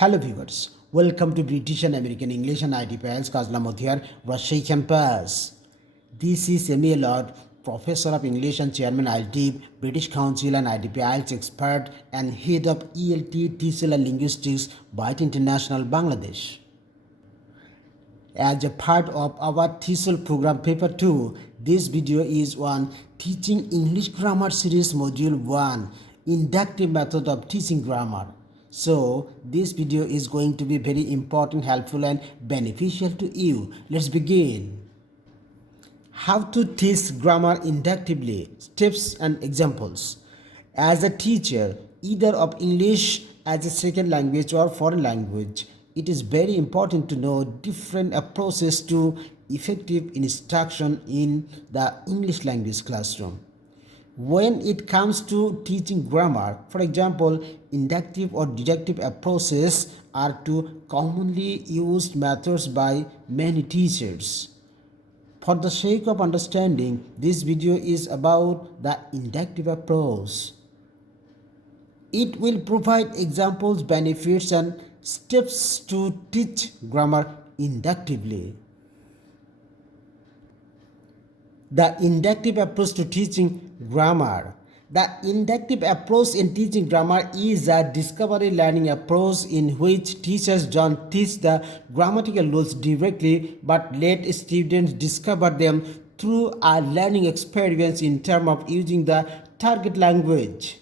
Hello viewers, welcome to British and American English and IT Pals Kazla Mothiar, Rajshahi campus. This is Emil Lord, Professor of English and Chairman IELTS, British Council and IDP IELTS expert and head of ELT, TESOL and Linguistics, BAETTA International, Bangladesh. As a part of our TESOL program paper 2, this video is on Teaching English Grammar Series Module 1, Inductive Method of Teaching Grammar. So, this video is going to be very important, helpful and beneficial to you. Let's begin. How to teach grammar inductively, steps and examples. As a teacher, either of English as a second language or foreign language, it is very important to know different approaches to effective instruction in the English language classroom. When it comes to teaching grammar, for example, inductive or deductive approaches are two commonly used methods by many teachers. For the sake of understanding, this video is about the inductive approach. It will provide examples, benefits, and steps to teach grammar inductively. The inductive approach to teaching grammar. The inductive approach in teaching grammar is a discovery learning approach in which teachers don't teach the grammatical rules directly but let students discover them through a learning experience in terms of using the target language.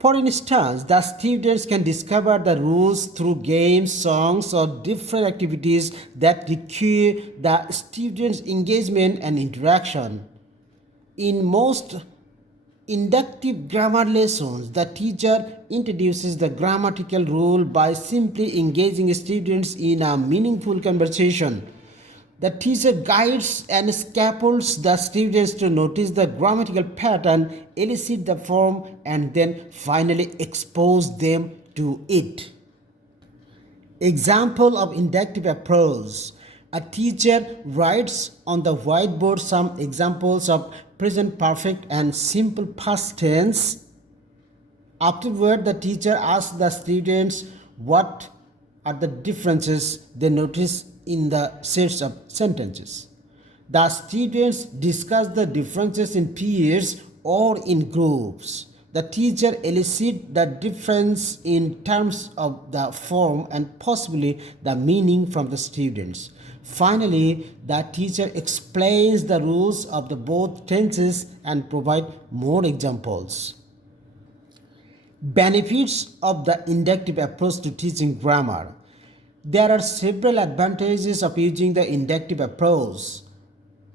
For instance, the students can discover the rules through games, songs, or different activities that require the students' engagement and interaction. In most inductive grammar lessons, the teacher introduces the grammatical rule by simply engaging students in a meaningful conversation. The teacher guides and scaffolds the students to notice the grammatical pattern, elicit the form, and then finally expose them to it. Example of inductive approach. A teacher writes on the whiteboard some examples of present perfect and simple past tense. Afterward, the teacher asks the students what are the differences they notice in the sets of sentences. The students discuss the differences in pairs or in groups. The teacher elicits the difference in terms of the form and possibly the meaning from the students. Finally, the teacher explains the rules of the both tenses and provide more examples. Benefits of the inductive approach to teaching grammar. There are several advantages of using the inductive approach.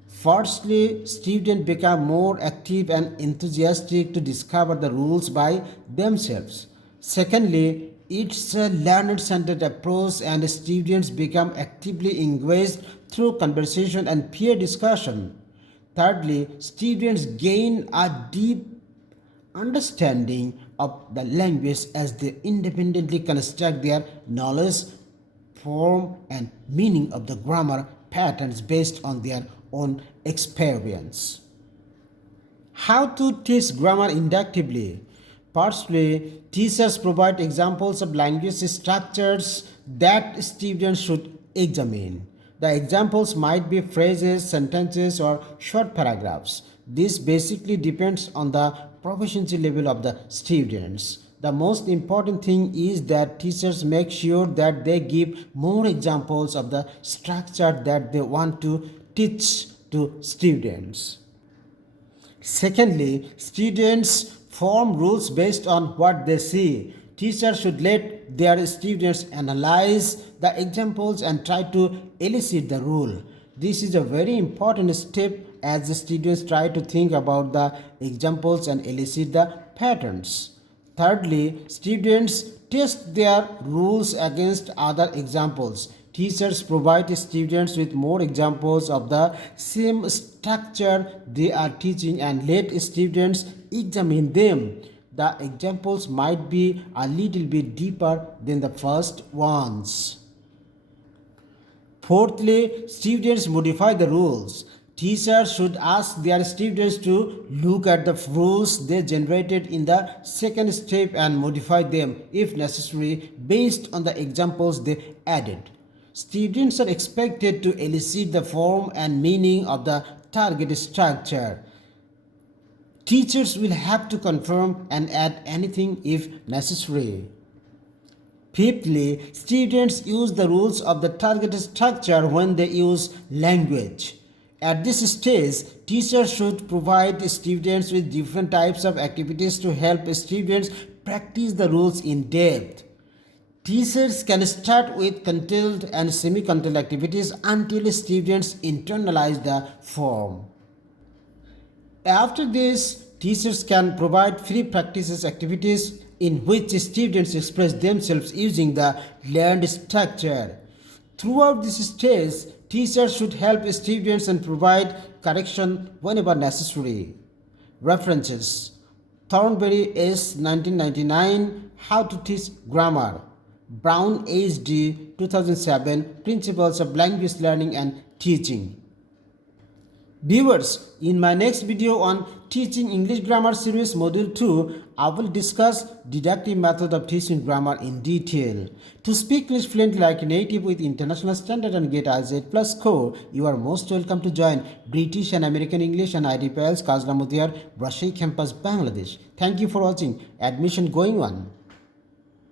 Firstly, students become more active and enthusiastic to discover the rules by themselves. Secondly, it's a learner-centered approach and students become actively engaged through conversation and peer discussion. Thirdly, students gain a deep understanding of the language as they independently construct their knowledge, form, and meaning of the grammar patterns based on their own experience. How to teach grammar inductively? Firstly, teachers provide examples of language structures that students should examine. The examples might be phrases, sentences, or short paragraphs. This basically depends on the proficiency level of the students. The most important thing is that teachers make sure that they give more examples of the structure that they want to teach to students. Secondly, students form rules based on what they see. Teachers should let their students analyze the examples and try to elicit the rule. This is a very important step as the students try to think about the examples and elicit the patterns. Thirdly, students test their rules against other examples. Teachers provide students with more examples of the same structure they are teaching and let students examine them. The examples might be a little bit deeper than the first ones. Fourthly, students modify the rules. Teachers should ask their students to look at the rules they generated in the second step and modify them if necessary based on the examples they added. Students are expected to elicit the form and meaning of the target structure. Teachers will have to confirm and add anything if necessary. Fifthly, students use the rules of the target structure when they use language. At this stage, teachers should provide students with different types of activities to help students practice the rules in depth. Teachers can start with controlled and semi-controlled activities until students internalize the form. After this, teachers can provide free practices activities in which students express themselves using the learned structure. Throughout this stage, teachers should help students and provide correction whenever necessary. References: Thornberry S. 1999, How to Teach Grammar. Brown H.D. 2007, Principles of Language Learning and Teaching. Viewers, in my next video on Teaching English Grammar Series Module 2, I will discuss deductive method of teaching grammar in detail. To speak English fluently like a native with international standard and get IELTS 8+ score, you are most welcome to join British and American English and IDPL's Kazla Muthiar, Rajshahi Campus, Bangladesh. Thank you for watching. Admission going on.